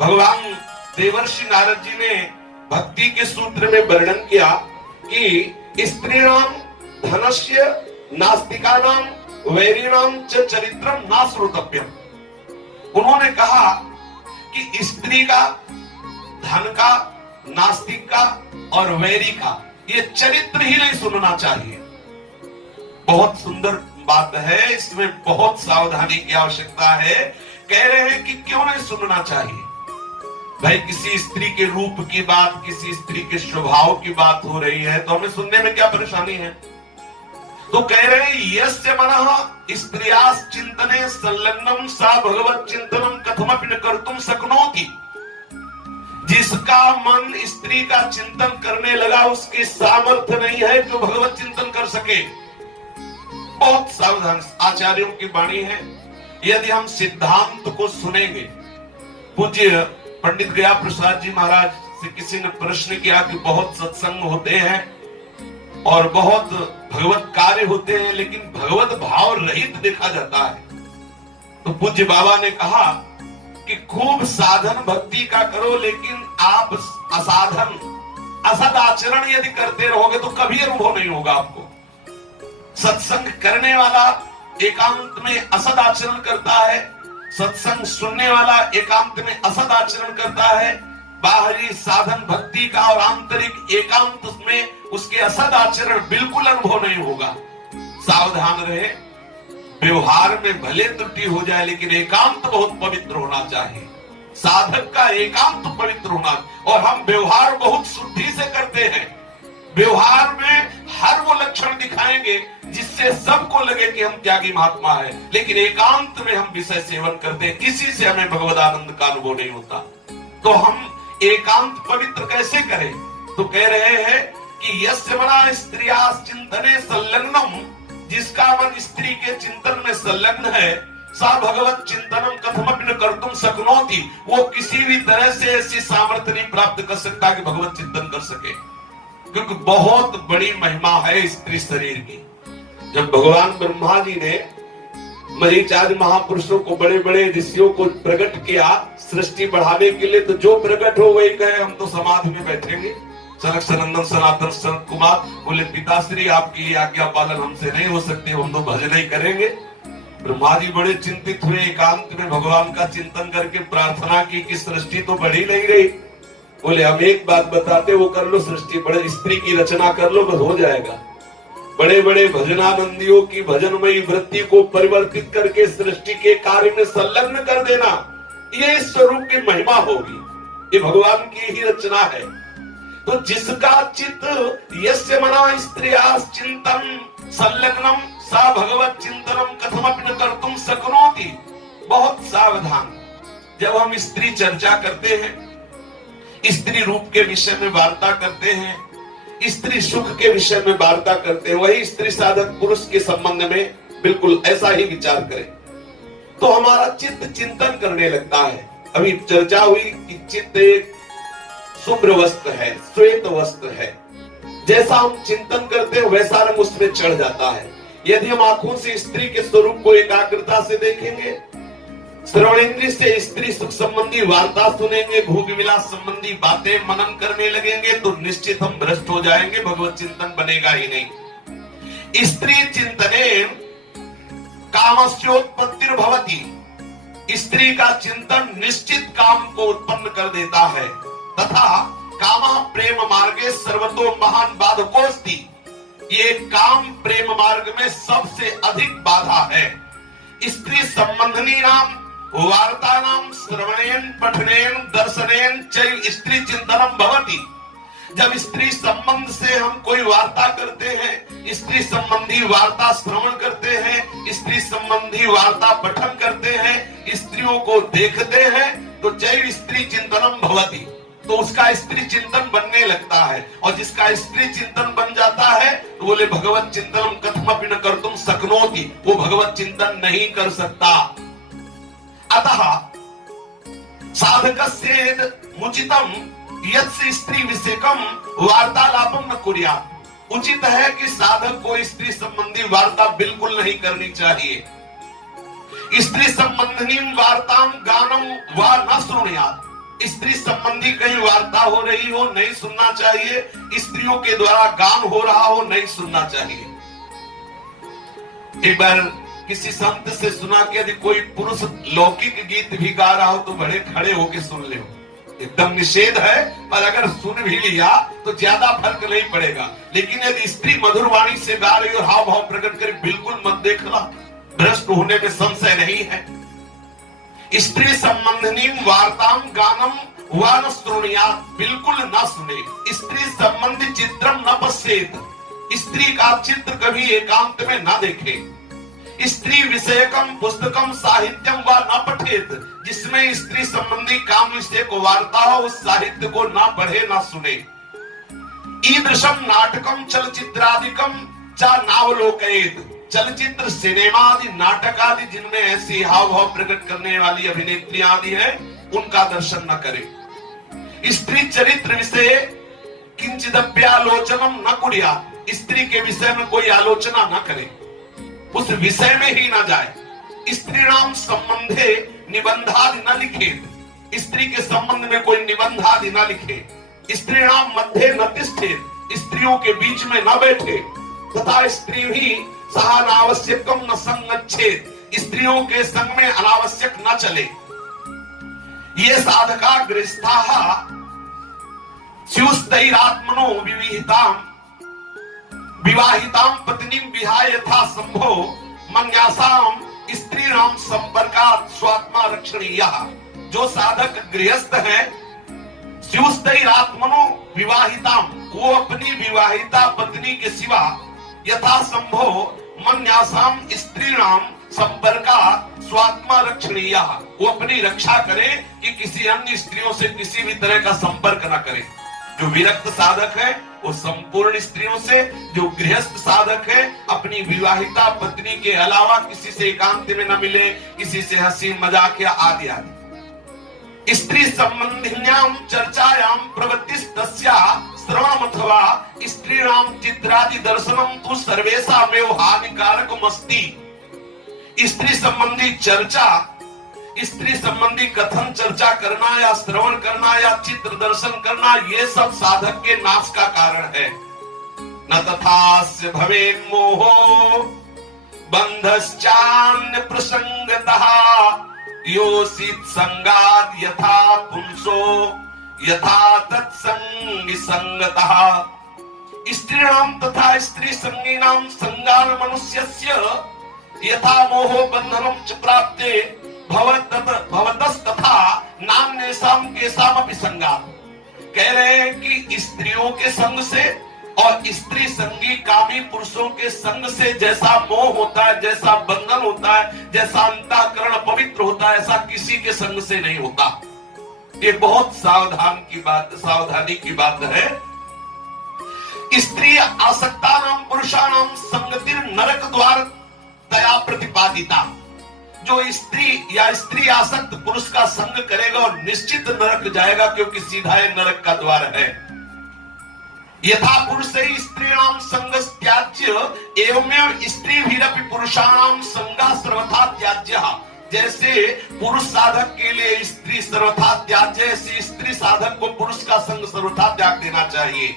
भगवान देवर्षि नारद जी ने भक्ति के सूत्र में वर्णन किया कि स्त्रीणाम धनस्य नास्तिकानाम वैरिणाम च चरित्रम ना श्रोतव्यम। उन्होंने कहा कि स्त्री का, धन का, नास्तिक का और वैरी का ये चरित्र ही नहीं सुनना चाहिए। बहुत सुंदर बात है, इसमें बहुत सावधानी की आवश्यकता है। कह रहे हैं कि क्यों नहीं सुनना चाहिए? भाई किसी स्त्री के रूप की बात, किसी स्त्री के स्वभाव की बात हो रही है तो हमें सुनने में क्या परेशानी है? तो कह रहे हैं यस्य मनः स्त्रियास् चिंतने संलग्नम सा भगवत चिंतनम कथमपि न कर्तुम शक्नोति। जिसका मन स्त्री का चिंतन करने लगा उसके सामर्थ्य नहीं है जो भगवत चिंतन कर सके। बहुत सावधान आचार्यों की वाणी है। यदि हम सिद्धांत को सुनेंगे, पूज्य पंडित गया प्रसाद जी महाराज से किसी ने प्रश्न किया कि बहुत सत्संग होते हैं और बहुत भगवत कार्य होते हैं लेकिन भगवत भाव रहित देखा जाता है, तो पूज्य बाबा ने कहा कि खूब साधन भक्ति का करो लेकिन आप असाधन असद आचरण यदि करते रहोगे तो कभी अनुभव नहीं होगा आपको। सत्संग करने वाला एकांत में असद आचरण करता है, सत्संग सुनने वाला एकांत में असद आचरण करता है। बाहरी साधन भक्ति का और आंतरिक एकांत में उसके असद आचरण बिल्कुल अनुभव नहीं होगा। सावधान रहे, व्यवहार में भले त्रुटि हो जाए लेकिन एकांत बहुत पवित्र होना चाहिए। साधक का एकांत पवित्र होना, और हम व्यवहार बहुत शुद्धि से करते हैं। व्यवहार में हर वो लक्षण दिखाएंगे जिससे सबको लगे कि हम त्यागी महात्मा है, लेकिन एकांत में हम विषय सेवन करते हैं, इसी से हमें भगवद आनंद का अनुभव नहीं होता। तो हम एकांत पवित्र कैसे करें? तो कह रहे हैं कि यस्य मना स्त्रियास् चिंतने संलग्नम, जिसका मन स्त्री के चिंतन में संलग्न है, सा भगवत चिंतनम कथमपि न कर्तुम शक्नोति। वो किसी भी तरह से ऐसी सामर्थ्य नहीं प्राप्त कर सकता कि भगवत चिंतन कर सके, क्योंकि बहुत बड़ी महिमा है स्त्री शरीर की। जब भगवान ब्रह्मा जी ने मरीचार्य महापुरुषों को, बड़े बड़े ऋषियों को प्रकट किया सृष्टि बढ़ाने के लिए, तो जो प्रकट हो वही कहे हम तो समाधि में बैठेंगे। सनक सनंदन सनातन सनत कुमार बोले पिताश्री आपकी आज्ञा पालन हमसे नहीं हो सकती, हम तो भजन ही करेंगे। ब्रह्मा जी बड़े चिंतित हुए, एकांत में भगवान का चिंतन करके प्रार्थना की कि सृष्टि तो बढ़ ही नहीं रही। बोले हम एक बात बताते, वो कर लो, सृष्टि बड़े स्त्री की रचना कर लो, बस हो जाएगा। बड़े बड़े भजनानंदियों की भजनमयी वृत्ति को परिवर्तित करके सृष्टि के कार्य में संलग्न कर देना, ये स्वरूप की महिमा होगी, ये भगवान की ही रचना है। तो जिसका चित्त यस्य मना स्त्रियास् चिंतन संलग्नम सा भगवत चिंतनम कथमपि न कर्तुम शक्नोति। बहुत सावधान, जब हम स्त्री चर्चा करते हैं, स्त्री रूप के विषय में वार्ता करते हैं, स्त्री सुख के विषय में वार्ता करते हैं, वही स्त्री साधक पुरुष के संबंध में बिल्कुल ऐसा ही विचार करें तो हमारा चित्त चिंतन करने लगता है। अभी चर्चा हुई कि चित्त एक शुभ्र वस्त्र है, श्वेत वस्त्र है, जैसा हम चिंतन करते हैं वैसा रंग उसमें चढ़ जाता है। यदि हम आंखों से स्त्री के स्वरूप को एकाग्रता से देखेंगे, श्रवणेंद्रिय से स्त्री सुख संबंधी वार्ता सुनेंगे, भोग विलास संबंधी बातें मनन करने लगेंगे, तो निश्चित हम भ्रष्ट हो जाएंगे, भगवत चिंतन बनेगा ही नहीं। स्त्री चिंतने कामस्योत्पत्तिर्भवति। स्त्री का चिंतन निश्चित काम को उत्पन्न कर देता है। तथा कामः प्रेम मार्गे सर्वतो महान बाधकोस्ति। ये काम प्रेम मार्ग में सबसे अधिक बाधा है। स्त्री संबंधनी नाम वार्तानाम श्रवणेन पठनेन दर्शनेन चैव स्त्री चिंतनम भवति। जब स्त्री संबंध से हम कोई वार्ता करते हैं, स्त्री संबंधी वार्ता श्रवण करते हैं, स्त्री संबंधी वार्ता पठन करते हैं, स्त्रियों को देखते हैं, तो चैव स्त्री चिंतनम भवति, तो उसका स्त्री चिंतन बनने लगता है। और जिसका स्त्री चिंतन बन जाता है तो बोले भगवत चिंतनम कथमपि न कर्तुम शक्नोति, वो भगवत चिंतन नहीं कर सकता। अतः साधकस्य मुचितम यस्य स्त्री विषयकम वार्तालापम न कुर्यात्। उचित है कि साधक को स्त्री संबंधी वार्ता बिल्कुल नहीं करनी चाहिए। स्त्री संबंधी वार्ताम गानम वा न श्रुणुयात्। स्त्री संबंधी कहीं वार्ता हो रही हो, नहीं सुनना चाहिए। स्त्रियों के द्वारा गान हो रहा हो, नहीं सुनना चाहिए। एक बार किसी संत से सुना कि यदि कोई पुरुष लौकिक गीत भी गा रहा हो तो बड़े खड़े होके सुन ले। एकदम निषेध है, पर अगर सुन भी लिया तो ज्यादा फर्क नहीं पड़ेगा। लेकिन यदि स्त्री मधुर वाणी से गा रही और हाव भाव प्रकट करे, बिल्कुल मत देखना, भ्रष्ट होने में संशय नहीं है। स्त्री संबंधी वार्ताम गानम व न श्रोणियात्, बिल्कुल न सुने। स्त्री संबंधी चित्रम न पश्येत, स्त्री का चित्र कभी एकांत में न देखे। स्त्री विषयकम पुस्तकम साहित्यम व न पठेत, जिसमें स्त्री संबंधी काम विषय को वार्ता हो, उस साहित्य को न पढ़े न सुने। ईदृशम नाटकम चलचित्रादिकम चा नावलोकयेत, चलचित्र सिनेमा आदि नाटक आदि जिनमें ऐसी हाव भाव प्रकट करने वाली अभिनेत्रियां आदि हैं, उनका दर्शन न करे। स्त्री चरित्र विषय किंचिदप्यालोचनम न कुर्या, स्त्री के विषय में कोई आलोचना न करे, उस विषय में ही न जाए। स्त्रीणाम संबंधे निबंधादि न लिखे, स्त्री के संबंध में कोई निबंध आदि न लिखे। स्त्रीणाम मध्य न तिष्ठेत, स्त्रियों के बीच में न बैठे। तथा स्त्री ही सह अनावश्यकम न संगच्छेत, स्त्रियों के संग में अनावश्यक न चले। ये साधका गृहस्थाः स्युस्तैरात्मनो विवाहितां पत्नीं विहाय यथा संभव मन्यासाम स्त्रीणाम संपर्कात् स्वात्मा रक्षणीयः। जो साधक गृहस्थ है, स्युस्तैरात्मनो विवाहितां, वो अपनी विवाहिता पत्नी के सिवा यथा संभव मन्यासाम स्त्रीणाम संपर्कात् स्वात्मा रक्षणीयः, वो अपनी रक्षा करे कि किसी अन्य स्त्रियों से किसी भी तरह का संपर्क न करे। जो विरक्त साधक है वो संपूर्ण स्त्रियों से, जो गृहस्थ साधक है अपनी विवाहिता पत्नी के अलावा किसी से एकांत में न मिले, किसी से हंसी मजाक या आदि आदि। स्त्री संबंधिन्याम चर्चायां प्रवृत्तिस्तस्याः श्रवणम अथवा स्त्रीणाम चित्रादि दर्शनम तो सर्वेषामेव हानिकारकमस्ति। स्त्री संबंधी चर्चा, स्त्री संबंधी कथन चर्चा करना या श्रवण करना या चित्र दर्शन करना, ये सब साधक के नाश का कारण है। न तथास्य भवेन्मोहो बंधश्चान्य प्रसंगतः योषित संगाद यथा पुंसो यथा तत्संगी संगतः। स्त्रीणाम तथा स्त्री संगीनाम संगान मनुष्यस्य यथा मोहो बंधनम च प्राप्ते भवतस्तथा नान्येषां केषामपि संगात्। कह रहे हैं कि स्त्रियों के संग से और स्त्री संगी कामी पुरुषों के संग से जैसा मोह होता है, जैसा बंधन होता है, जैसा अंतःकरण पवित्र होता है, ऐसा किसी के संग से नहीं होता। ये बहुत सावधानी की बात है। स्त्री आसक्ता नाम पुरुषाणाम संगतिर नरक द्वार तया प्रतिपादिता। जो स्त्री या स्त्री आसक्त पुरुष का संग करेगा और निश्चित नरक जाएगा, क्योंकि सीधा नरक का द्वार है। यथा पुरुष स्त्रीणाम संग त्याज्य एवमेव स्त्री भीरपि पुरुषाणाम संगा सर्वथा त्याज्य। जैसे पुरुष साधक के लिए स्त्री सर्वथा त्याज्य, ऐसे स्त्री साधक को पुरुष का संग सर्वथा त्याग देना चाहिए।